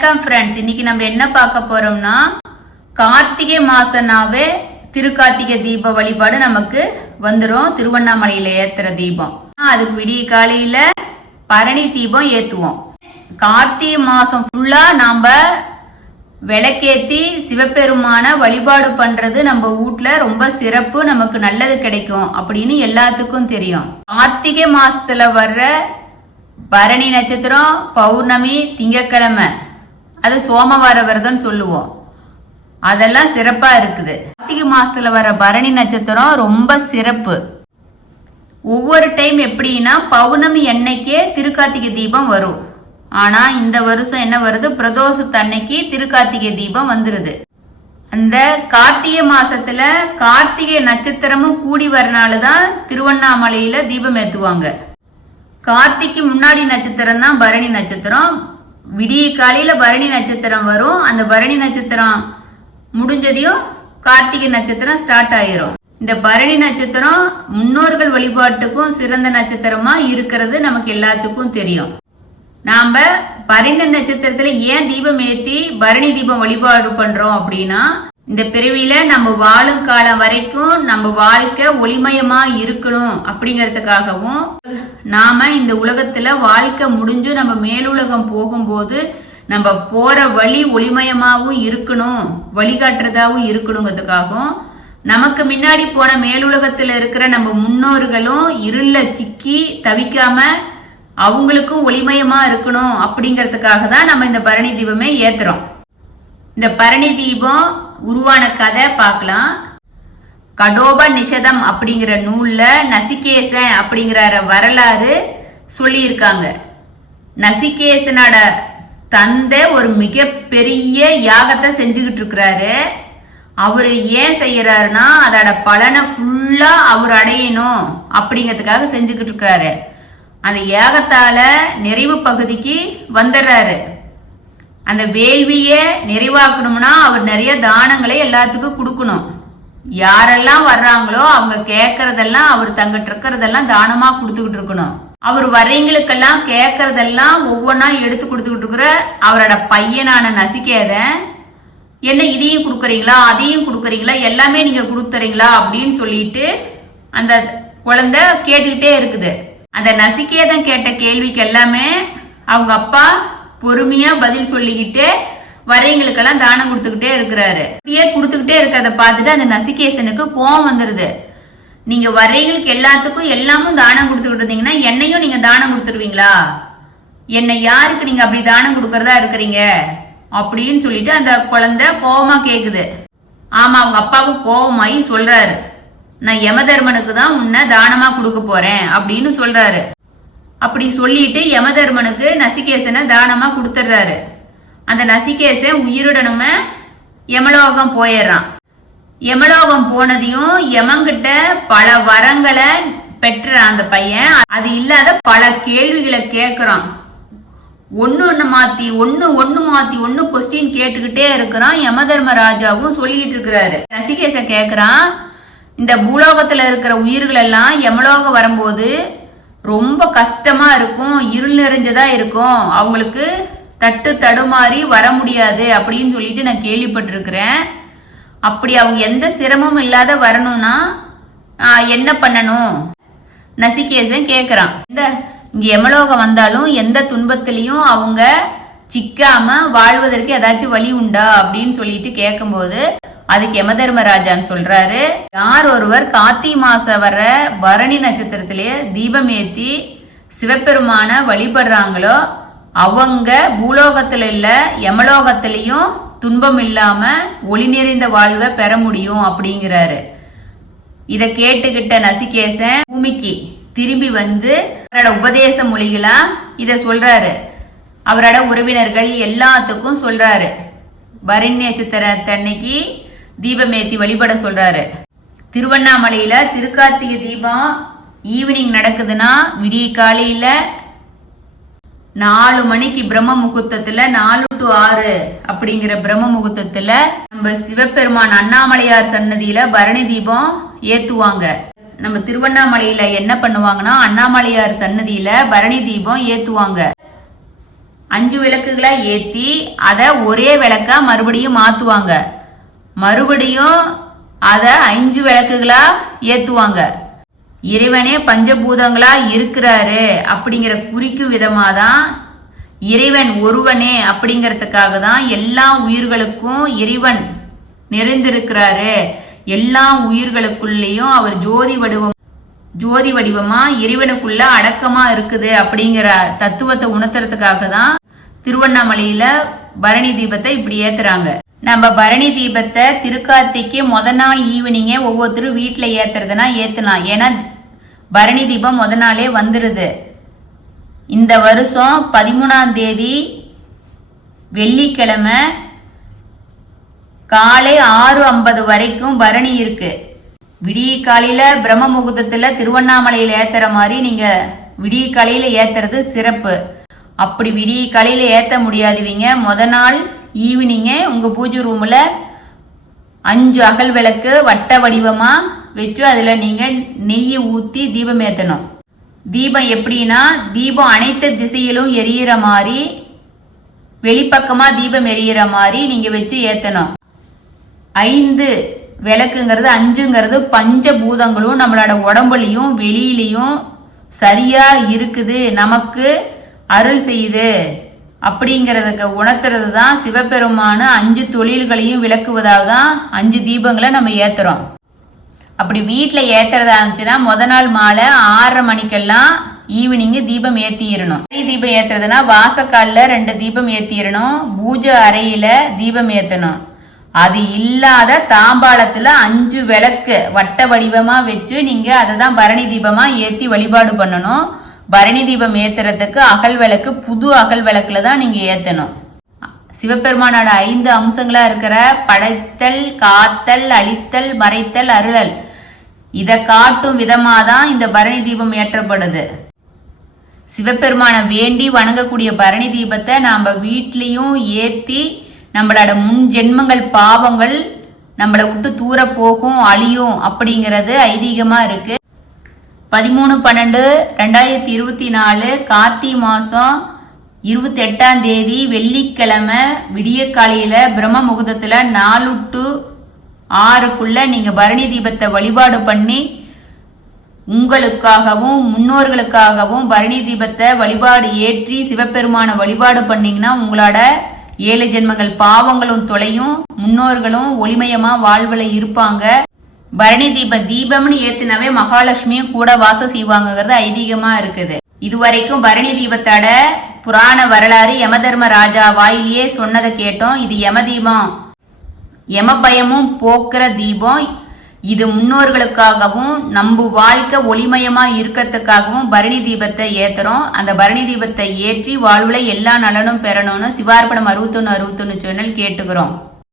வணக்கம் ஃப்ரெண்ட்ஸ். இன்னைக்கு நம்ம என்ன பார்க்க போறோம்னா, கார்த்திகை மாசனாவே திருக்கார்த்திகை தீப வழிபாடு நமக்கு வந்துடும். திருவண்ணாமலையில ஏத்துற தீபம், அதுக்கு விடிய காலையில பரணி தீபம் ஏத்துவோம். கார்த்திகை மாசம் ஃபுல்லா நாம விளக்கேத்தி சிவபெருமான வழிபாடு பண்றது நம்ம வீட்டுல ரொம்ப சிறப்பு, நமக்கு நல்லது கிடைக்கும் அப்படின்னு எல்லாத்துக்கும் தெரியும். கார்த்திகை மாசத்துல வர்ற பரணி நட்சத்திரம், பௌர்ணமி, திங்கக்கிழமை, அது சோமவார விரதம் சொல்லுவோம். அதெல்லாம் சிறப்பா இருக்குது. கார்த்திகை மாசத்துல வர பரணி நட்சத்திரம் ரொம்ப சிறப்பு. ஒவ்வொரு டைம் எப்படின்னா பௌர்ணமி அன்னைக்கே திருக்கார்த்திகை தீபம் வரும். ஆனா இந்த வருஷம் என்ன வருது, பிரதோஷத்தன்னைக்கு திருக்கார்த்திகை தீபம் வந்துருது. அந்த கார்த்திகை மாசத்துல கார்த்திகை நட்சத்திரமும் கூடி வரனாலதான் திருவண்ணாமலையில தீபம் ஏத்துவாங்க. கார்த்திக்கு முன்னாடி நட்சத்திரம் தான் பரணி நட்சத்திரம். விடிய காலையில பரணி நட்சத்திரம் வரும். அந்த பரணி நட்சத்திரம் முடிஞ்சதையும் கார்த்திகை நட்சத்திரம் ஸ்டார்ட் ஆயிரும். இந்த பரணி நட்சத்திரம் முன்னோர்கள் வழிபாட்டுக்கும் சிறந்த நட்சத்திரமா இருக்கிறது நமக்கு எல்லாத்துக்கும் தெரியும். நாம பரணி நட்சத்திரத்துல ஏன் தீபம் ஏத்தி பரணி தீபம் வழிபாடு பண்றோம் அப்படின்னா, இந்த பிறவியில நம்ம வாழும் காலம் வரைக்கும் நம்ம வாழ்க்கை ஒளிமயமா இருக்கணும் அப்படிங்கறதுக்காகவும், நாம இந்த உலகத்துல வாழ்க்கை முடிஞ்சு நம்ம மேலுலகம் போகும்போது நம்ம போற வழி ஒளிமயமாவும் இருக்கணும், வழிகாட்டுறதாவும் இருக்கணுங்கிறதுக்காகவும், நமக்கு முன்னாடி போன மேலுலகத்துல இருக்கிற நம்ம முன்னோர்களும் இருள சிக்கி தவிக்காம அவங்களுக்கும் ஒளிமயமா இருக்கணும் அப்படிங்கறதுக்காக தான் நம்ம இந்த பரணி தீபமே ஏத்துறோம். இந்த பரணி தீபம் உருவான கதை பார்க்கலாம். கடோப நிஷதம் அப்படிங்கிற நூல்ல நசிகேசன் அப்படிங்கிற வரலாறு சொல்லியிருக்காங்க. நசிகேசனோட தந்தை ஒரு மிகப்பெரிய யாகத்தை செஞ்சுக்கிட்டு இருக்கிறாரு. அவரு ஏன் செய்யறாருன்னா, அதோட பலனை ஃபுல்லா அவர் அடையணும் அப்படிங்கிறதுக்காக செஞ்சுக்கிட்டு இருக்கிறாரு. அந்த யாகத்தால நிறைவு பகுதிக்கு வந்துடுறாரு. அந்த வேள்விய நிறைவாக்கணும்னா அவர் நிறைய தானங்களை எல்லாத்துக்கும் கொடுக்கணும். யாரெல்லாம் வர்றாங்களோ அவங்க கேட்கறதெல்லாம் அவர் தங்கிட்டு இருக்கிறதெல்லாம் தானமா கொடுத்துக்கிட்டு இருக்கணும். அவர் வர்றவங்களுக்கெல்லாம் கேட்கறதெல்லாம் ஒவ்வொன்னா எடுத்து கொடுத்துக்கிட்டு இருக்கிற அவரோட பையனான நசிகேதன், என்ன இதையும் கொடுக்குறீங்களா அதையும் கொடுக்குறீங்களா, எல்லாமே நீங்க கொடுத்துறீங்களா அப்படின்னு சொல்லிட்டு அந்த குழந்தை கேட்டுக்கிட்டே இருக்குது. அந்த நசிகேதன் கேட்ட கேள்விக்கு எல்லாமே அவங்க அப்பா பொறுமையா பதில் சொல்லிக்கிட்டு வர்றவங்களுக்கெல்லாம் தானம் கொடுத்துக்கிட்டே இருக்கிறாரு. கொடுத்துக்கிட்டே இருக்கிறத பார்த்துட்டு அந்த நசிகேசனுக்கு கோபம் வந்துருது. நீங்க வர்றவங்களுக்கு எல்லாத்துக்கும் எல்லாமும் தானம் கொடுத்துக்கிட்டு இருந்தீங்கன்னா என்னையும் நீங்க தானம் கொடுத்துருவீங்களா? என்னை யாருக்கு நீங்க அப்படி தானம் கொடுக்கறதா இருக்கிறீங்க அப்படின்னு சொல்லிட்டு அந்த குழந்தை கோபமா கேக்குது. ஆமா, அவங்க அப்பாவும் கோபமாயி சொல்றாரு, நான் யமதர்மனுக்கு தான் உன்னை தானமா கொடுக்க போறேன் அப்படின்னு சொல்றாரு. அப்படி சொல்லிட்டு யமதர்மனுக்கு நசிகேசனை தானமா கொடுத்துட்றாரு. அந்த நசிகேசன் உயிருடனுமே யமலோகம் போயிடுறான். யமலோகம் போனதையும் யமங்கிட்ட பல வரங்களை பெற்ற அந்த பையன் அது இல்லாத பல கேள்விகளை கேட்கிறான். ஒன்னு மாத்தி ஒன்னு கொஸ்டின் கேட்டுக்கிட்டே இருக்கிறான். யமதர்ம ராஜாவும் சொல்லிட்டு இருக்கிறாரு. நசிகேசன் கேட்கிறான், இந்த பூலோகத்துல இருக்கிற உயிர்கள் எல்லாம் யமலோகம் வரும்போது ரொம்ப கஷ்டமா இருக்கும், இருள் நிறைஞ்சதா இருக்கும், அவங்களுக்கு தடுமாறி வர முடியாது அப்படின்னு சொல்லிட்டு நான் கேள்விப்பட்டிருக்கிறேன். அப்படி அவங்க எந்த சிரமமும் இல்லாத வரணும்னா என்ன பண்ணணும் நசிகேசன் கேக்குறான். இங்க யமலோகம் வந்தாலும் எந்த துன்பத்திலையும் அவங்க சிக்காம வாழ்வதற்கு ஏதாச்சும் வழி உண்டா அப்படின்னு சொல்லிட்டு கேட்கும்போது அதுக்கு யமதர்மராஜான்னு சொல்றாரு, யார் ஒருவர் கார்த்திகை மாசம் வர பரணி நட்சத்திரத்திலேயே தீபம் ஏத்தி சிவபெருமான வழிபடுறாங்களோ அவங்க பூலோகத்துல இல்ல யமலோகத்திலையும் துன்பம் இல்லாம ஒளி நிறைந்த வாழ்வை பெற முடியும் அப்படிங்கிறாரு. இத கேட்டுக்கிட்ட நசிகேசன் பூமிக்கு திரும்பி வந்து அவரோட உபதேச மொழிகளா இத சொல்றாரு. அவரோட உறவினர்கள் எல்லாத்துக்கும் சொல்றாரு. பரணி நட்சத்திரத்தன்னைக்கு தீபம் ஏத்தி வழிபட சொல்றாரு. திருவண்ணாமலையில திருக்கார்த்திகை தீபம் ஈவினிங் நடக்குதுன்னா விடிய காலையில 4 மணிக்கு பிரம்ம முகூர்த்தத்துல 4 to 6 அப்படிங்கிற பிரம்ம முகூர்த்தத்துல நம்ம சிவபெருமான் அண்ணாமலையார் சன்னதியில பரணி தீபம் ஏத்துவாங்க. நம்ம திருவண்ணாமலையில என்ன பண்ணுவாங்கன்னா அண்ணாமலையார் சன்னதியில பரணி தீபம் ஏத்துவாங்க. 5 விளக்குகளா ஏத்தி அத ஒரே விளக்கா மறுபடியும் மாத்துவாங்க. மறுபடியும் அத 5 விளக்குகளா ஏத்துவாங்க. இறைவனே பஞ்சபூதங்களா இருக்கிறாரு அப்படிங்கிற குறிக்கும் விதமாதான் இறைவன் ஒருவனே அப்படிங்கிறதுக்காக தான் எல்லா உயிர்களுக்கும் இறைவன் நிறைந்திருக்கிறாரு. எல்லா உயிர்களுக்குள்ளேயும் அவர் ஜோதி வடிவமா இறைவனுக்குள்ள அடக்கமா இருக்குது அப்படிங்கிற தத்துவத்தை உணர்த்துறதுக்காக தான் திருவண்ணாமலையில பரணி தீபத்தை இப்படி ஏத்துறாங்க. நம்ம பரணி தீபத்தை திருக்கார்த்திக்கு நாள் ஈவினிங்கே ஒவ்வொருத்தரும் வீட்டில் ஏத்துறதுனா ஏத்தலாம். ஏன்னா பரணி தீபம் நாளே வந்துருது. இந்த வருஷம் 13ஆம் தேதி வெள்ளிக்கிழமை காலை 6:50 வரைக்கும் பரணி இருக்கு. விடிய காலையில பிரம்ம முகூர்த்தத்துல திருவண்ணாமலையில ஏத்துற மாதிரி நீங்க விடிய காலையில ஏத்துறது சிறப்பு. அப்படி விடிய காலையில ஏத்த முடியாதவங்க நாள் ஈவினிங்கே உங்க பூஜை ரூம்ல 5 அகல் விளக்கு வட்ட வடிவமா வச்சு அதுல நீங்க நெய் ஊத்தி தீபம் ஏத்தணும். தீபம் எப்படின்னா தீபம் அனைத்து திசையிலும் எரியிற மாதிரி வெளிப்பக்கமா தீபம் எரியிற மாதிரி நீங்க வச்சு ஏத்தணும். 5 விளக்குங்கிறது 5ங்கிறது பஞ்சபூதங்களும் நம்மளோட உடம்புலையும் வெளியிலையும் சரியா இருக்குது, நமக்கு அருள் செய்யுது அப்படிங்கிறதுக்கு உணர்த்துறது தான் சிவபெருமான 5 தொழில்களையும் விளக்குவதாக தான் 5 தீபங்களை நம்ம ஏத்துறோம். அப்படி வீட்டில் ஏத்துறதா இருந்துச்சுன்னா நாள் மாலை 6:30 மணிக்கெல்லாம் ஈவினிங்கு தீபம் ஏற்றிடணும். தீபம் ஏத்துறதுன்னா வாசக்காலில் 2 தீபம் ஏற்றிடணும். பூஜை அறையில தீபம் ஏற்றணும். அது இல்லாத தாம்பாளத்துல 5 விளக்கு வட்ட வடிவமா வச்சு நீங்க அதை தான் பரணி தீபமா ஏற்றி வழிபாடு பண்ணணும். பரணி தீபம் ஏத்துறதுக்கு அகல் விளக்கு புது அகல் விளக்குல தான் நீங்க ஏத்தணும். சிவபெருமானோட 5 அம்சங்களா இருக்கிற படைத்தல், காத்தல், அழித்தல், மறைத்தல், அருளல் இதை காட்டும் விதமாதான் இந்த பரணி தீபம் ஏற்றப்படுது. சிவபெருமான வேண்டி வணங்கக்கூடிய பரணி தீபத்தை நாம வீட்லயும் ஏத்தி நம்மளோட முன் ஜென்மங்கள் பாவங்கள் நம்மளை விட்டு தூர போகும், அழியும் அப்படிங்கிறது ஐதீகமா இருக்கு. 13/12/2024 கார்த்திகை மாசம் 28ஆம் தேதி வெள்ளிக்கிழமை விடிய காலையில பிரம்ம முகூர்த்தத்துல 4 to 6 நீங்க பரணி தீபத்தை வழிபாடு பண்ணி உங்களுக்காகவும் முன்னோர்களுக்காகவும் பரணி தீபத்தை வழிபாடு ஏற்றி சிவபெருமான வழிபாடு பண்ணீங்கன்னா உங்களோட 7 ஜென்மங்கள் பாவங்களும் தொலையும், முன்னோர்களும் ஒளிமயமா வாழ்வுல இருப்பாங்க. பரணி தீபம்னு ஏத்துனாவே மகாலட்சுமியும் கூட வாசம் செய்வாங்கிறது ஐதீகமா இருக்குது. இதுவரைக்கும் பரணி தீபத்தோட புராண வரலாறு யமதர்ம ராஜா வாயிலேயே சொன்னதை கேட்டோம். இது யம தீபம், யம பயமும் போக்குற தீபம். இது முன்னோர்களுக்காகவும் நம்ம வாழ்க்கை ஒளிமயமா இருக்கிறதுக்காகவும் பரணி தீபத்தை ஏத்துறோம். அந்த பரணி தீபத்தை ஏற்றி வாழ்வுல எல்லா நலனும் பெறணும்னு சிவார்ப்பணம் 6161 சேனல் கேட்டுக்கிறோம்.